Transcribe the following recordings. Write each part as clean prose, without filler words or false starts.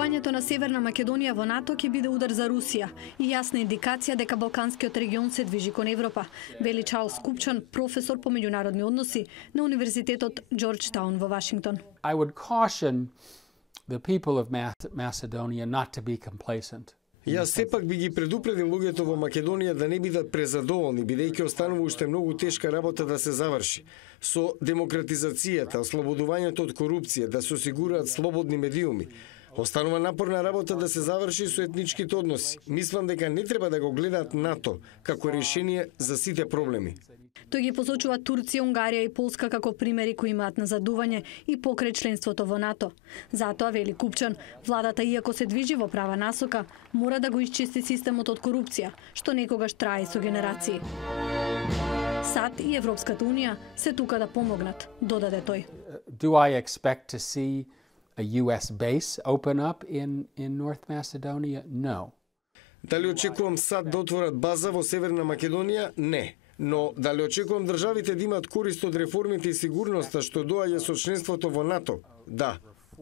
Встапувањето на Северна Македонија во НАТО ќе биде удар за Русија и јасна индикација дека Балканскиот регион се движи кон Европа, вели Чарлс Купчан, професор по меѓународни односи на Универзитетот Джорџтаун во Вашингтон. I would caution the people of Macedonia not to be complacent. Јас сепак би ги предупредил луѓето во Македонија да не бидат презадоволни, бидејќи останува уште многу тешка работа да се заврши. Со демократизацијата, ослободувањето од корупција, да се осигураат слободни медиуми. Останува напорна работа да се заврши со етничките односи. Мислам дека не треба да го гледаат НАТО како решение за сите проблеми. Тој ги посочува Турција, Унгарија и Полска како примери кои имаат назадување и покрај членството во НАТО. Затоа, вели Купчан, владата, иако се движи во права насока, мора да го исчисти системот од корупција, што некогаш трае со генерации. САД и Европската Унија се тука да помогнат, додаде тој. Do I expect to see a US base open up in North Macedonia? No. Дали очекувам САД да отворат база во Северна Македонија? Не. Но дали очекувам државите да имаат корист од реформите и сигурноста што доаѓа со членството во НАТО? Да.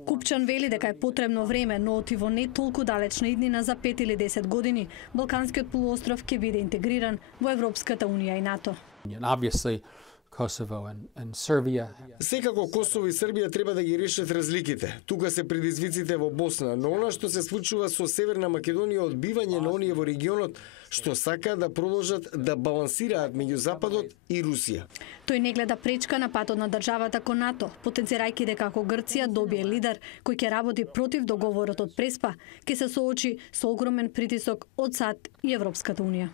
Купчан вели дека е потребно време, но оти во не толку далечна иднина за 5 или 10 години, Балканскиот полуостров ќе биде интегриран во Европската Унија и НАТО. Obviously, Kosovo and Serbia. Секако Косово и Србија треба да ги решат разликите. Тука се предизвиците во Босна, но она што се случува со Северна Македонија одбивање на оние во регионот што сакаат да продолжат да балансираат меѓу Западот и Русија. Тој не гледа пречка на патот на државата кон НАТО, потенцирајќи дека ако Грција добие лидер кој ќе работи против договорот од Преспа, ќе се соочи со огромен притисок од САД и Европската Унија.